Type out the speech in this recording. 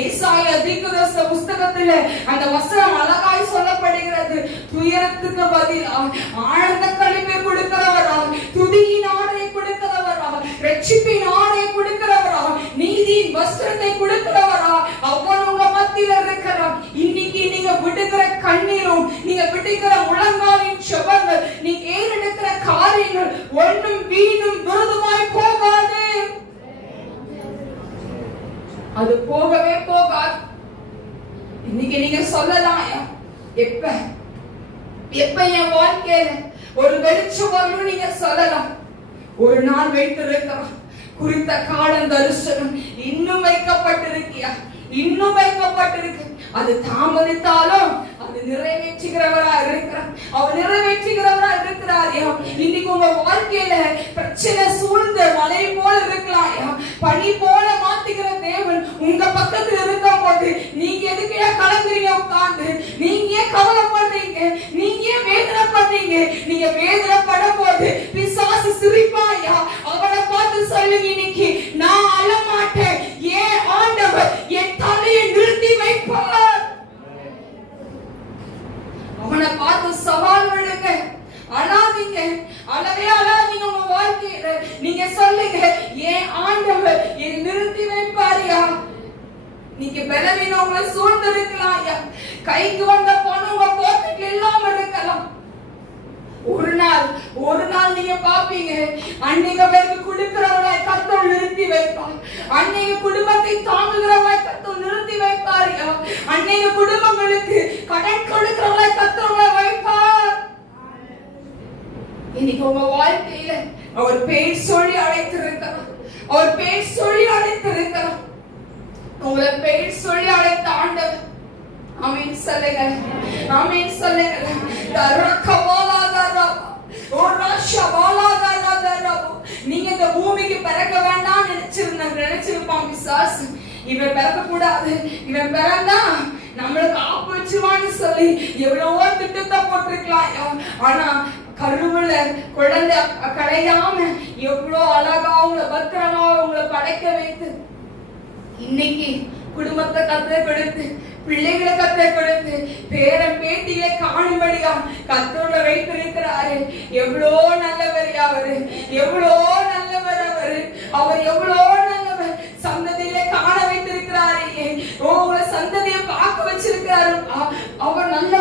ஏசாயா தீர்க்கதரிசி புஸ்தகத்திலே அந்த வசனம் அழகாய் சொல்லப்படுகிறது. துயரத்துக்கு பதில் ஆனந்த களிப்பை கொடுக்கிறவரா, துதியின் ஆடை கொடுக்கிறவரா, ரட்சிப்பின் ஆடை கொடுக்கிறவரா, நீதியின் வஸ்திரத்தை கொடுக்கிறவரா, அவர் உங்க மத்தியில இருக்கிறார். இன்னைக்கு நீங்க விடுகிற கண்ணீரும், நீங்க விடுகிற முழங்காலின் செபங்கள், நீங்க ஏறெடுக்கிற காரியங்கள் ஒன்றும் வீணும் விருதுமாய் போகாது. அது போகவே போகாது. இன்னைக்கு நீங்க சொல்லலாம், எப்ப என் வாழ்க்கையில ஒரு வெளிச்சம் வரணும் நீங்க சொல்லலாம். ஒரு நாள் வைத்திருக்கிறோம், குறித்த காலம் தரிசனம் இன்னும் வைக்கப்பட்டிருக்கியா, இன்னும் வைக்கப்பட்டிருக்கு. அது தாமதித்தாலும் அது நிறைவேற்றுகிறவரா இருக்கிறார், அவர் நிறைவேற்றுகிறவரா இருக்கிறார். இன்னைக்கு உங்க வாழ்க்கையில பிரச்சனை சூழ்ந்த மலை போல இருக்கலாம், பனி போல மாத்துகிற தேவன் உங்க பக்கத்துல இருக்கும் போது நீங்க எதுக்கையா கலங்குறீங்க? உட்கார்ந்து நீங்க ஏன் கவலைப்படுறீங்க? நீங்க ஏன் வேதனைப்படுறீங்க? நீங்க வேதனைப்படும் போது பிசாசு சிரிப்பாயா? அவனை பார்த்து சொல்லுங்க, இன்னைக்கு நான் அழமாட்டேன், ஏன் ஆண்டவர் என் தலையை நிறுத்தி வைப்பார். அவனை பார்த்து சவால் விடுங்க, அழாதீங்க, அழவே அழாதீங்க. உங்க வாழ்க்கையில நீங்க சொல்லுங்க, ஏன் ஆண்டவர் என்னை நிறுத்தி வைப்பாரியா? நீங்க பலவீனவங்களை சூழ்ந்து இருக்கலாம், கைக்கு வந்த பணம் உங்க பாக்கெட்ல இல்லாம இருக்கலாம். ஒரு நாள் நீங்க பாப்பீங்க, அன்னைக்கு பேருக்கு கொடுக்கிறவனாய் கர்த்தர் நிறுத்தி வைப்பார். அன்னைக்கு குடும்பத்தை தாங்குகிறவனாய் கர்த்தர் நிறுத்தி வைப்பார். அன்னைக்கு குடும்பங்களுக்கு கடன் கொடுக்கிறவனாய் கர்த்தர் வைப்பார். இன்னைக்கு உங்க வாழ்க்கையில அவர் பேர் சொல்லி அழைத்திருக்கிறார், அவர் பேர் சொல்லி அழைத்திருக்கிறார். உங்களை பேர் சொல்லி அழைத்த ஆண்டவர். ஆமென் சொல்லுங்க, ஆமென் சொல்லுங்க. நீங்க இந்த பூமிக்கு பிறக்க வேண்டாம் நினைச்சிருப்பான் பிசாசு. இவன் பிறக்க கூடாது, இவன் பிறந்தா நம்மளுக்கு ஆப்பு வச்சுவான்னு சொல்லி எவ்வளவோ திட்டத்தை போட்டிருக்கலாம். ஆனா கருவுல குழந்தை கடையாம எவ்வளவு அழகா உங்களை பத்திரமா உங்களை படைக்க வைத்து இன்னைக்கு குடும்பத்தை கத்தை கொடுத்து, பிள்ளைகளை கத்தை கொடுத்து, பேரன் பேட்டிகளை காணும்படியா கத்தோட வைத்திருக்கிறாரு. எவ்வளோ நல்லவர் அவரு, எவ்வளோ நல்லவர் அவரு, அவர் எவ்வளோ நல்லவர். சந்ததியில காண வைத்திருக்கிறாரு, உங்களை சந்ததியை பார்க்க வச்சிருக்கிறாரு. அவர் நல்ல